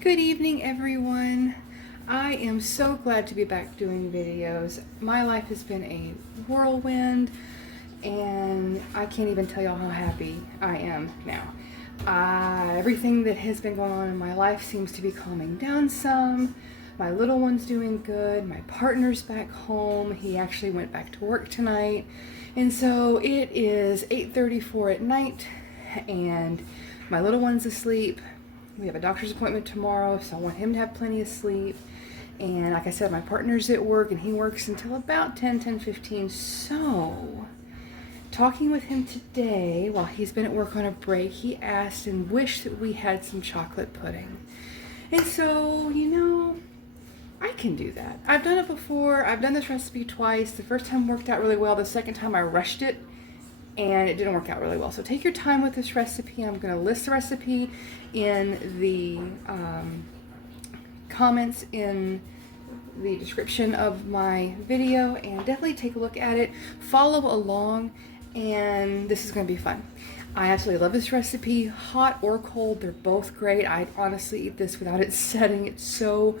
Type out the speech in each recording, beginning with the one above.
Good evening, everyone. I am so glad to be back doing videos. My life has been a whirlwind, and I can't even tell y'all how happy I am now. Everything that has been going on in my life seems to be calming down some. My little one's doing good. My partner's back home. He actually went back to work tonight. And so it is 8:34 at night, and my little one's asleep. We have a doctor's appointment tomorrow, so I want him to have plenty of sleep. And like I said, my partner's at work, and he works until about 10:15. So, talking with him today, while he's been at work on a break, he asked and wished that we had some chocolate pudding. And so, I can do that. I've done it before. I've done this recipe twice. The first time worked out really well. The second time I rushed it, and it didn't work out really well. So take your time with this recipe. I'm going to list the recipe in the comments in the description of my video, and definitely take a look at it, follow along, and this is going to be fun. I absolutely love this recipe, hot or cold, they're both great. I'd honestly eat this without it setting. It's so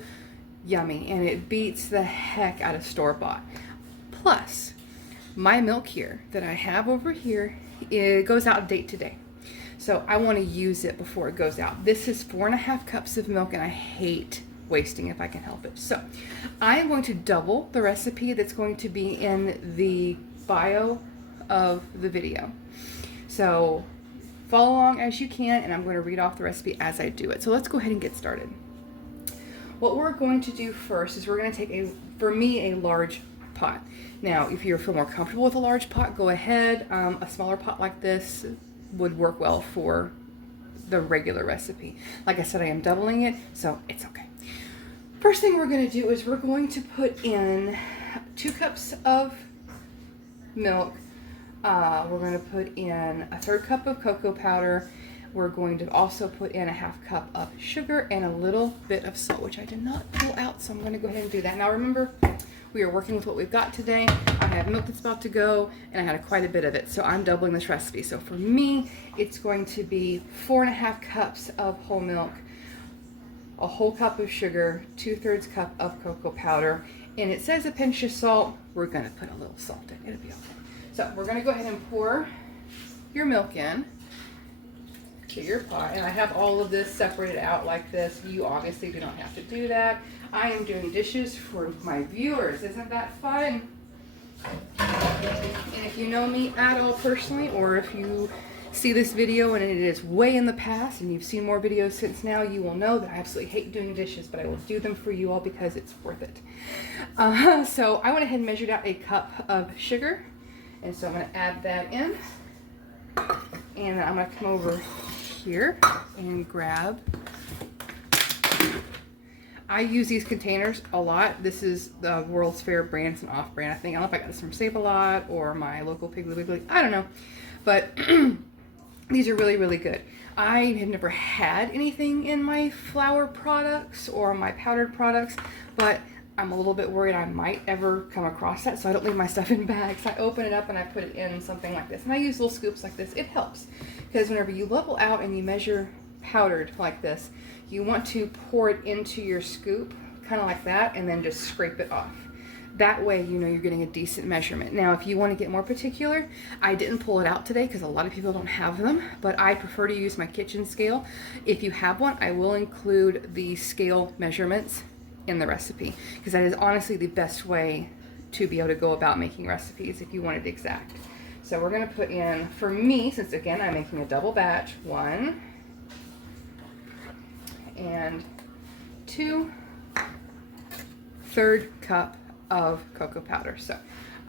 yummy, and it beats the heck out of store-bought. Plus, my milk here that I have over here, it goes out of date today. So I want to use it before it goes out. This is 4.5 cups of milk, and I hate wasting if I can help it. So I'm going to double the recipe that's going to be in the bio of the video. So follow along as you can, and I'm going to read off the recipe as I do it. So let's go ahead and get started. What we're going to do first is we're going to take for me, a large pot. Now, if you feel more comfortable with a large pot, go ahead. A smaller pot like this would work well for the regular recipe. Like I said, I am doubling it, so it's okay. First thing we're going to do is we're going to put in 2 cups of milk. We're going to put in a 1/3 cup of cocoa powder. We're going to also put in a 1/2 cup of sugar and a little bit of salt, which I did not pull out, so I'm going to go ahead and do that. Now remember, we are working with what we've got today. I have milk that's about to go, and I had quite a bit of it, so I'm doubling this recipe. So for me, it's going to be 4.5 cups of whole milk, a whole cup of sugar, 2/3 cup of cocoa powder, and it says a pinch of salt. We're going to put a little salt in. It'll be okay. So we're going to go ahead and pour your milk in to your pot, and I have all of this separated out like this. You obviously do not have to do that. I am doing dishes for my viewers. Isn't that fun? And if you know me at all personally, or if you see this video and it is way in the past and you've seen more videos since now, you will know that I absolutely hate doing dishes, but I will do them for you all because it's worth it. So I went ahead and measured out a cup of sugar, and so I'm going to add that in, and I'm going to come over here and grab. I use these containers a lot. This is the World's Fair brand. It's an off-brand, I think. I don't know if I got this from Save-A-Lot or my local Piggly Wiggly. I don't know. But these are really, really good. I have never had anything in my flour products or my powdered products, but I'm a little bit worried I might ever come across that, so I don't leave my stuff in bags. I open it up and I put it in something like this. And I use little scoops like this. It helps, because whenever you level out and you measure powdered like this, you want to pour it into your scoop, kind of like that, and then just scrape it off. That way you know you're getting a decent measurement. Now, if you want to get more particular, I didn't pull it out today because a lot of people don't have them, but I prefer to use my kitchen scale. If you have one, I will include the scale measurements in the recipe, because that is honestly the best way to be able to go about making recipes if you want it exact. So we're going to put in, for me, since again I'm making a double batch, 1 and 2 1/3 cup of cocoa powder. So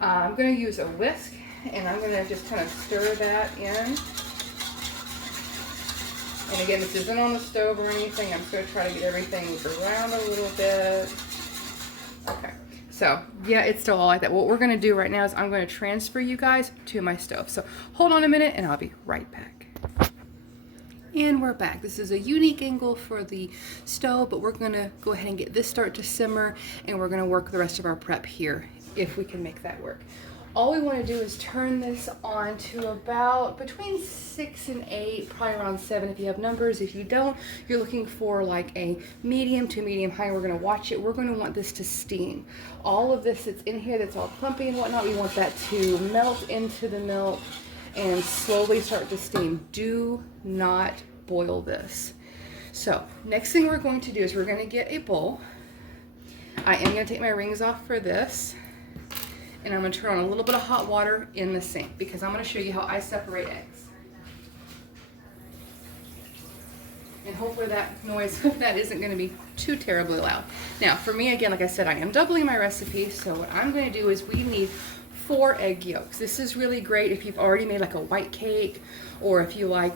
I'm going to use a whisk, and I'm going to just kind of stir that in. And again, this isn't on the stove or anything. I'm just going to try to get everything moved around a little bit. Okay, so yeah, it's still all like that. What we're going to do right now is I'm going to transfer you guys to my stove. So hold on a minute, and I'll be right back. And we're back. This is a unique angle for the stove, but we're going to go ahead and get this start to simmer, and we're going to work the rest of our prep here if we can make that work. All we want to do is turn this on to about between 6 and 8, probably around 7 if you have numbers. If you don't, you're looking for like a medium to medium high. We're going to watch it. We're going to want this to steam. All of this that's in here that's all clumpy and whatnot, we want that to melt into the milk and slowly start to steam. Do not boil this. So next thing we're going to do is we're going to get a bowl. I am going to take my rings off for this. And I'm going to turn on a little bit of hot water in the sink because I'm going to show you how I separate eggs. And hopefully that noise, that isn't going to be too terribly loud. Now, for me, again, like I said, I am doubling my recipe. So what I'm going to do is we need 4 egg yolks. This is really great if you've already made like a white cake or if you like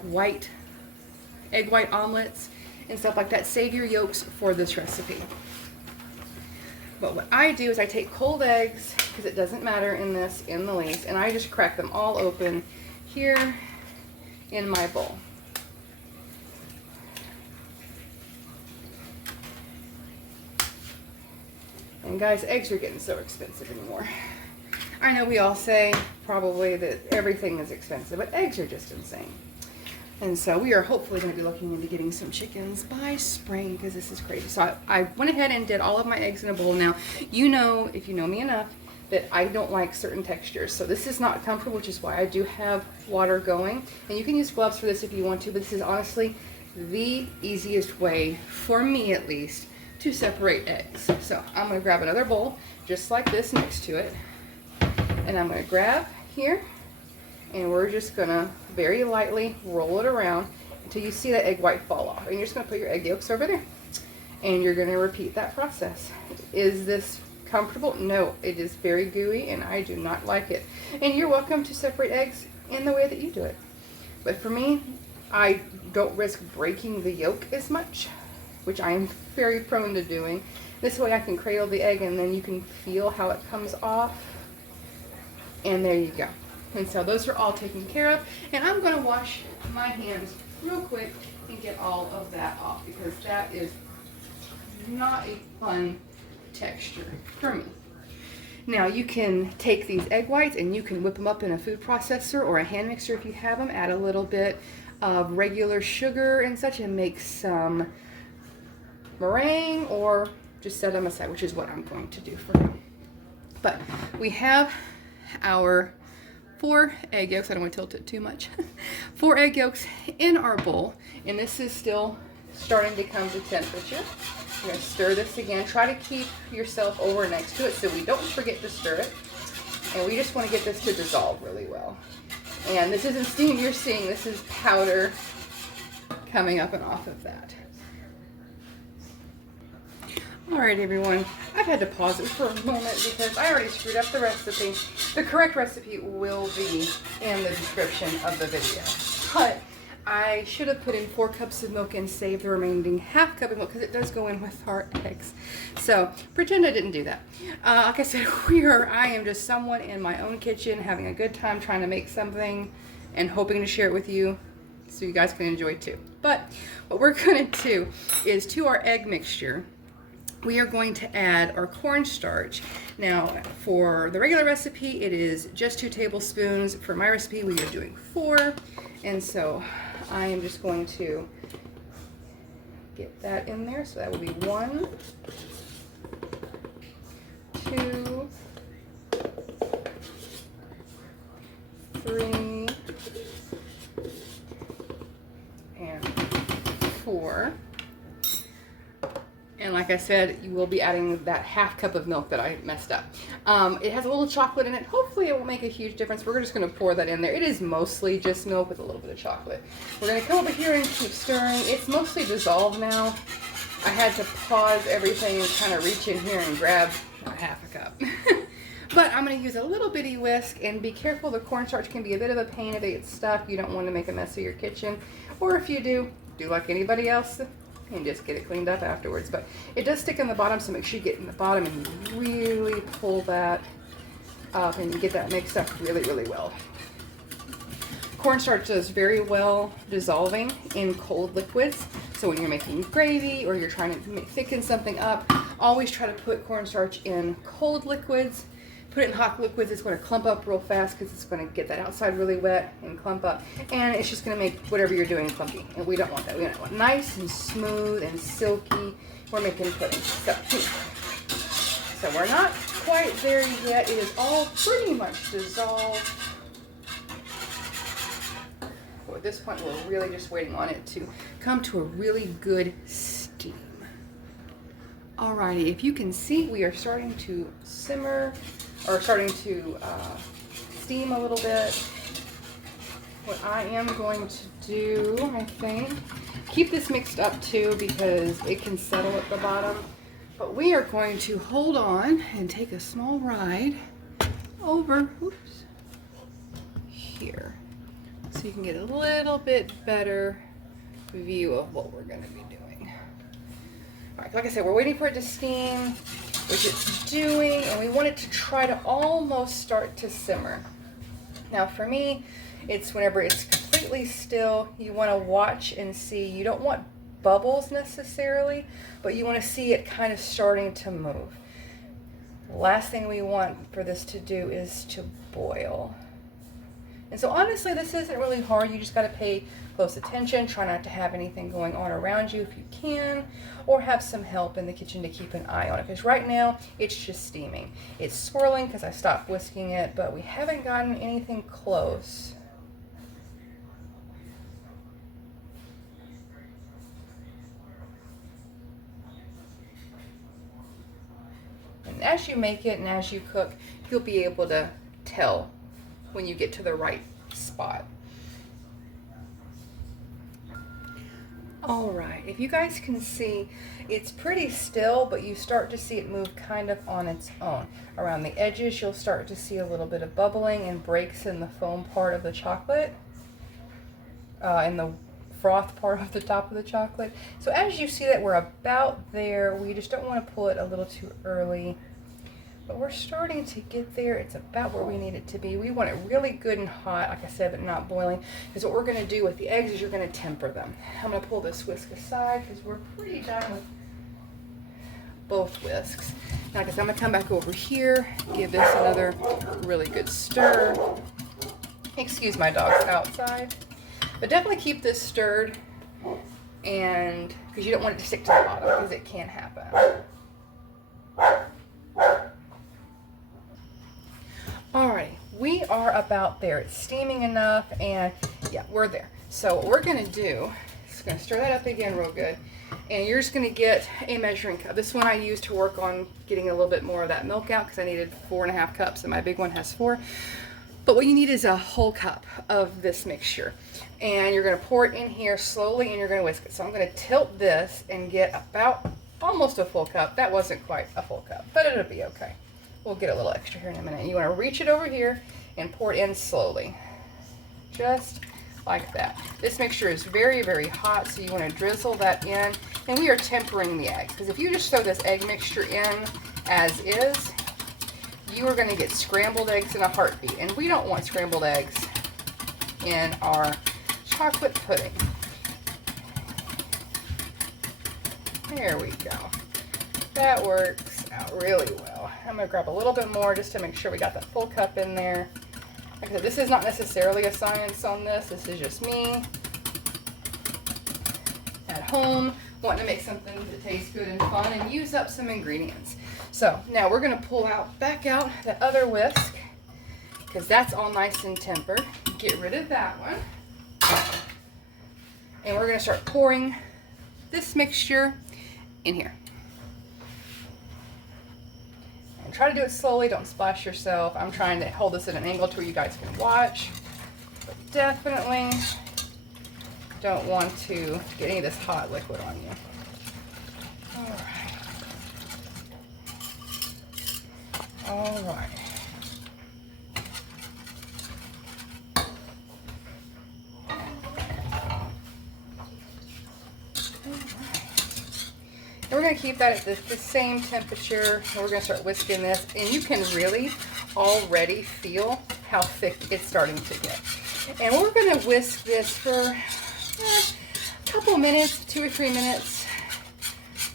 egg white omelets and stuff like that. Save your yolks for this recipe. But what I do is I take cold eggs, because it doesn't matter in the least, and I just crack them all open here in my bowl. And guys, eggs are getting so expensive anymore. I know we all say probably that everything is expensive, but eggs are just insane. And so we are hopefully going to be looking into getting some chickens by spring because this is crazy. So I went ahead and did all of my eggs in a bowl. Now, you know, if you know me enough, that I don't like certain textures. So this is not comfortable, which is why I do have water going. And you can use gloves for this if you want to, but this is honestly the easiest way, for me at least, to separate eggs. So I'm going to grab another bowl, just like this next to it. And I'm going to grab here, and we're just going to very lightly roll it around until you see that egg white fall off. And you're just going to put your egg yolks over there. And you're going to repeat that process. Is this comfortable? No, it is very gooey and I do not like it. And you're welcome to separate eggs in the way that you do it. But for me, I don't risk breaking the yolk as much, which I am very prone to doing. This way I can cradle the egg and then you can feel how it comes off. And there you go. And so those are all taken care of. And I'm going to wash my hands real quick and get all of that off because that is not a fun texture for me. Now you can take these egg whites and you can whip them up in a food processor or a hand mixer if you have them. Add a little bit of regular sugar and such and make some meringue or just set them aside, which is what I'm going to do for now. But we have our 4 egg yolks. I don't want to tilt it too much. 4 egg yolks in our bowl, and this is still starting to come to temperature. We're going to stir this again. Try to keep yourself over next to it so we don't forget to stir it. And we just want to get this to dissolve really well. And this isn't steam you're seeing, this is powder coming up and off of that. Alright everyone, I've had to pause it for a moment because I already screwed up the recipe. The correct recipe will be in the description of the video. But I should have put in 4 cups of milk and saved the remaining half cup of milk because it does go in with our eggs. So pretend I didn't do that. Like I said, I am just someone in my own kitchen having a good time trying to make something and hoping to share it with you so you guys can enjoy too. But what we're going to do is to our egg mixture, we are going to add our cornstarch. Now, for the regular recipe, it is just 2 tablespoons. For my recipe, we are doing 4. And so I am just going to get that in there. So that will be 1, 2, 3, and 4. And like I said, you will be adding that half cup of milk that I messed up. It has a little chocolate in it. Hopefully it won't make a huge difference. We're just going to pour that in there. It is mostly just milk with a little bit of chocolate. We're going to come over here and keep stirring. It's mostly dissolved now. I had to pause everything and kind of reach in here and grab half a cup. But I'm going to use a little bitty whisk and be careful. The cornstarch can be a bit of a pain if it gets stuck. You don't want to make a mess of your kitchen. Or if you do like anybody else and just get it cleaned up afterwards. But it does stick in the bottom, so make sure you get in the bottom and you really pull that up and you get that mixed up really, really well. Cornstarch does very well dissolving in cold liquids. So when you're making gravy or you're trying to thicken something up, always try to put cornstarch in cold liquids. put it in hot liquids, it's going to clump up real fast because it's going to get that outside really wet and clump up. And it's just going to make whatever you're doing clumpy. And we don't want that. We want it nice and smooth and silky. We're making pudding. So we're not quite there yet. It is all pretty much dissolved. So at this point, we're really just waiting on it to come to a really good steam. Alrighty, if you can see, we are starting to simmer, or starting to steam a little bit. What I am going to do, I think, keep this mixed up too because it can settle at the bottom. But we are going to hold on and take a small ride over, oops, here. So you can get a little bit better view of what we're going to be doing. All right, like I said, we're waiting for it to steam, which it's doing, and we want it to try to almost start to simmer. Now for me, it's whenever it's completely still, you want to watch and see. You don't want bubbles necessarily, but you want to see it kind of starting to move. The last thing we want for this to do is to boil. And so honestly, this isn't really hard. You just got to pay close attention. Try not to have anything going on around you if you can, or have some help in the kitchen to keep an eye on it. Because right now, it's just steaming. It's swirling because I stopped whisking it, but we haven't gotten anything close. And as you make it and as you cook, you'll be able to tell when you get to the right spot. All right, if you guys can see, it's pretty still, but you start to see it move kind of on its own. Around the edges, you'll start to see a little bit of bubbling and breaks in the foam part of the chocolate, in the froth part of the top of the chocolate. So as you see that we're about there, we just don't want to pull it a little too early. But we're starting to get there. It's about where we need it to be. We want it really good and hot, like I said, but not boiling. Because what we're going to do with the eggs is you're going to temper them. I'm going to pull this whisk aside because we're pretty done with both whisks. Now, like I said, I'm going to come back over here, give this another really good stir. Excuse my dogs outside. But definitely keep this stirred, and because you don't want it to stick to the bottom, because it can happen. Alrighty, we are about there. It's steaming enough, and yeah, we're there. So what we're going to do is going to stir that up again real good, and you're just going to get a measuring cup. This one I used to work on getting a little bit more of that milk out because I needed 4.5 cups, and my big one has 4. But what you need is a whole cup of this mixture, and you're going to pour it in here slowly, and you're going to whisk it. So I'm going to tilt this and get about almost a full cup. That wasn't quite a full cup, but it'll be okay. We'll get a little extra here in a minute. You want to reach it over here and pour it in slowly, just like that. This mixture is very, very hot, so you want to drizzle that in. And we are tempering the eggs, because if you just throw this egg mixture in as is, you are going to get scrambled eggs in a heartbeat. And we don't want scrambled eggs in our chocolate pudding. There we go. That works out really well. I'm going to grab a little bit more just to make sure we got that full cup in there. Like I said, this is not necessarily a science on this. This is just me at home wanting to make something that tastes good and fun and use up some ingredients. So now we're going to pull back out the other whisk, because that's all nice and tempered. Get rid of that one. And we're going to start pouring this mixture in here. And try to do it slowly, don't splash yourself. I'm trying to hold this at an angle to where you guys can watch. But definitely don't want to get any of this hot liquid on you. All right. And we're going to keep that at the same temperature. And we're going to start whisking this. And you can really already feel how thick it's starting to get. And we're going to whisk this for a couple minutes, 2 or 3 minutes,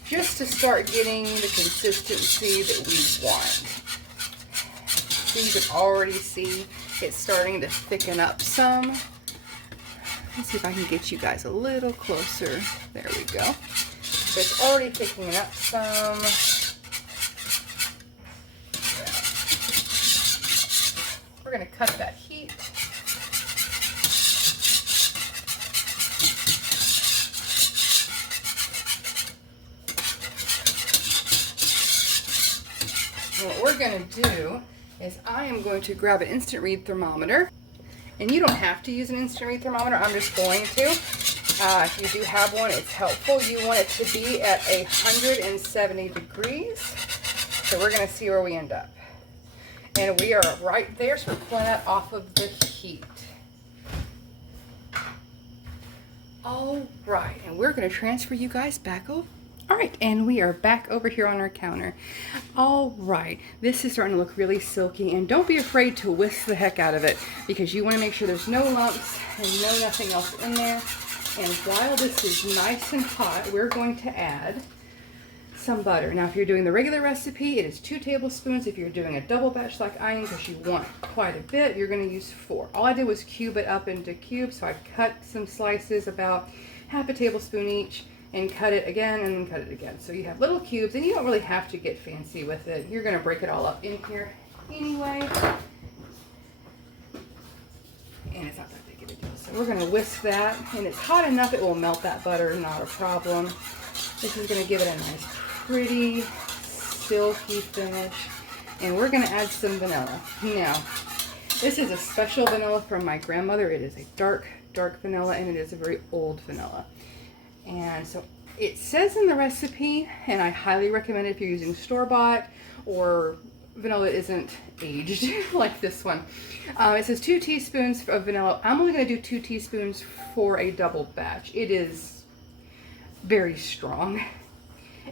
just to start getting the consistency that we want. recipe, you can already see it's starting to thicken up some. Let's see if I can get you guys a little closer. There we go. So it's already thickening up some. We're going to cut that heat. What we're going to do is I am going to grab an instant read thermometer, and you don't have to use an instant read thermometer, I'm just going to. If you do have one, it's helpful. You want it to be at 170 degrees. So we're going to see where we end up. And we are right there, so we're pulling that off of the heat. All right, and we're going to transfer you guys back over. All right, and we are back over here on our counter. All right, this is starting to look really silky, and don't be afraid to whisk the heck out of it, because you want to make sure there's no lumps and nothing else in there. And while this is nice and hot, we're going to add some butter. Now, if you're doing the regular recipe, it is 2 tablespoons. If you're doing a double batch like I am, because you want quite a bit, you're going to use 4. All I did was cube it up into cubes, so I cut some slices about half a tablespoon each, and cut it again, and then cut it again. So you have little cubes, and you don't really have to get fancy with it. You're gonna break it all up in here anyway. And it's not that big of a deal. So we're gonna whisk that, and it's hot enough it will melt that butter, not a problem. This is gonna give it a nice, pretty, silky finish. And we're gonna add some vanilla. Now, this is a special vanilla from my grandmother. It is a dark, dark vanilla, and it is a very old vanilla. And so it says in the recipe, and I highly recommend it if you're using store-bought or vanilla isn't aged like this one. It says 2 teaspoons of vanilla. I'm only going to do 2 teaspoons for a double batch. It is very strong.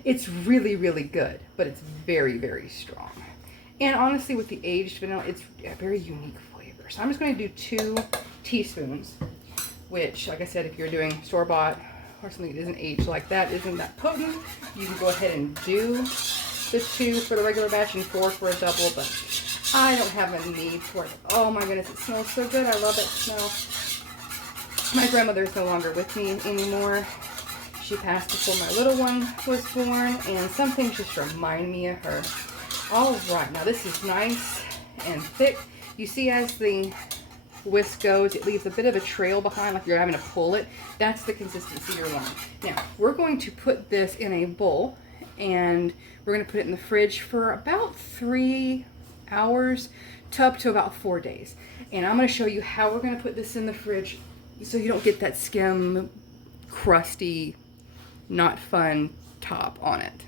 It's really, really good, but it's very, very strong. And honestly, with the aged vanilla, it's a very unique flavor. So I'm just going to do 2 teaspoons, which, like I said, if you're doing store-bought or something that isn't aged like that, isn't that potent, you can go ahead and do the 2 for the regular batch and 4 for a double, but I don't have a need for it. Oh my goodness, it smells so good. I love that smell. My grandmother is no longer with me anymore. She passed before my little one was born, and some things just remind me of her. All right, now this is nice and thick. You see, as the whisk goes, it leaves a bit of a trail behind, like you're having to pull it. That's the consistency you're wanting. Now, we're going to put this in a bowl, and we're going to put it in the fridge for about 3 hours to up to about 4 days. And I'm going to show you how we're going to put this in the fridge so you don't get that skim, crusty, not fun top on it.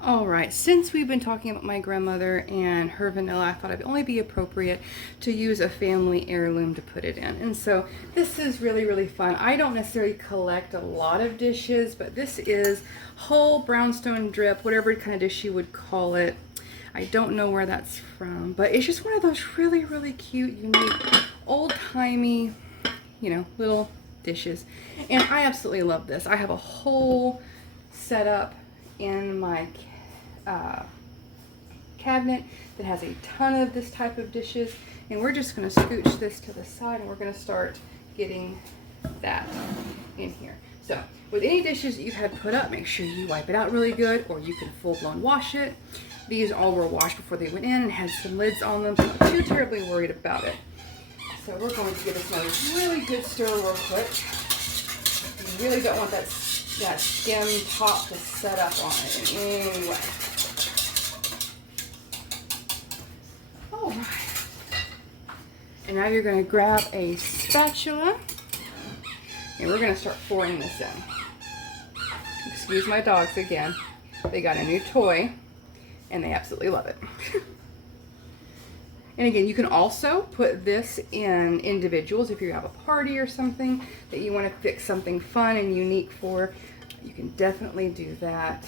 Alright, since we've been talking about my grandmother and her vanilla, I thought it'd only be appropriate to use a family heirloom to put it in. And so this is really, really fun. I don't necessarily collect a lot of dishes, but this is whole brownstone drip, whatever kind of dish you would call it. I don't know where that's from, but it's just one of those really, really cute, unique, old-timey, you know, little dishes. And I absolutely love this. I have a whole setup in my cabinet that has a ton of this type of dishes, and we're just going to scooch this to the side, and we're going to start getting that in here. So with any dishes that you've had put up, make sure you wipe it out really good, or you can full-blown wash it. These all were washed before they went in and had some lids on them, so I'm not too terribly worried about it. So we're going to give this another really good stir real quick. You really don't want that skim top to set up on it in any way. All right. And now you're going to grab a spatula, and we're going to start pouring this in. Excuse my dogs again. They got a new toy, and they absolutely love it. And again, you can also put this in individuals if you have a party or something that you want to fix something fun and unique for. You can definitely do that.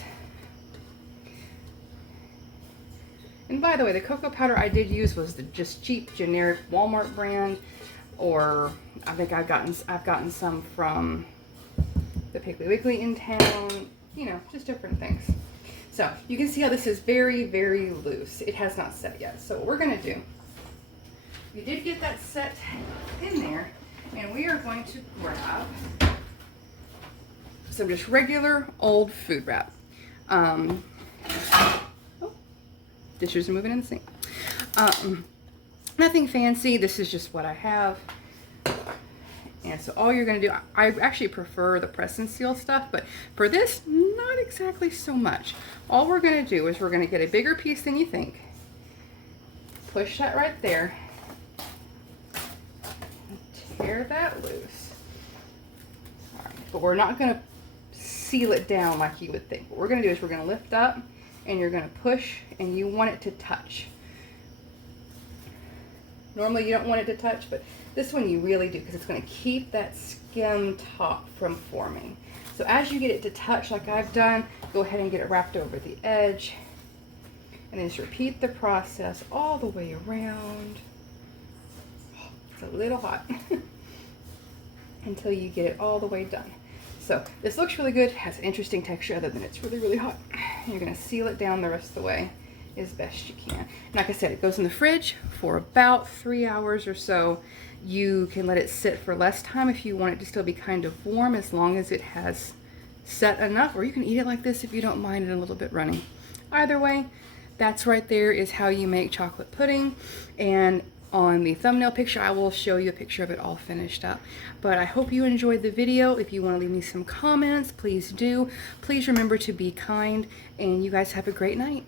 And by the way, the cocoa powder I did use was the just cheap generic Walmart brand, or I think I've gotten some from the Piggly Wiggly in town. You know, just different things. So you can see how this is very, very loose. It has not set yet. So what we're gonna do, we did get that set in there, and we are going to grab some just regular old food wrap. Oh, dishes are moving in the sink. Nothing fancy. This is just what I have. And so all you're going to do, I actually prefer the press and seal stuff, but for this, not exactly so much. All we're going to do is we're going to get a bigger piece than you think. Push that right there. Tear that loose. All right, but we're not going to seal it down like you would think. What we're going to do is we're going to lift up and you're going to push, and you want it to touch. Normally you don't want it to touch, but this one you really do, because it's going to keep that skim top from forming. So as you get it to touch like I've done, go ahead and get it wrapped over the edge. And then just repeat the process all the way around. It's a little hot. Until you get it all the way done. So this looks really good, has an interesting texture other than it's really, really hot. You're going to seal it down the rest of the way as best you can. And like I said, it goes in the fridge for about 3 hours or so. You can let it sit for less time if you want it to still be kind of warm, as long as it has set enough, or you can eat it like this if you don't mind it a little bit runny. Either way, that's right there is how you make chocolate pudding. And on the thumbnail picture, I will show you a picture of it all finished up. But I hope you enjoyed the video. If you want to leave me some comments, please do. Please remember to be kind, and you guys have a great night.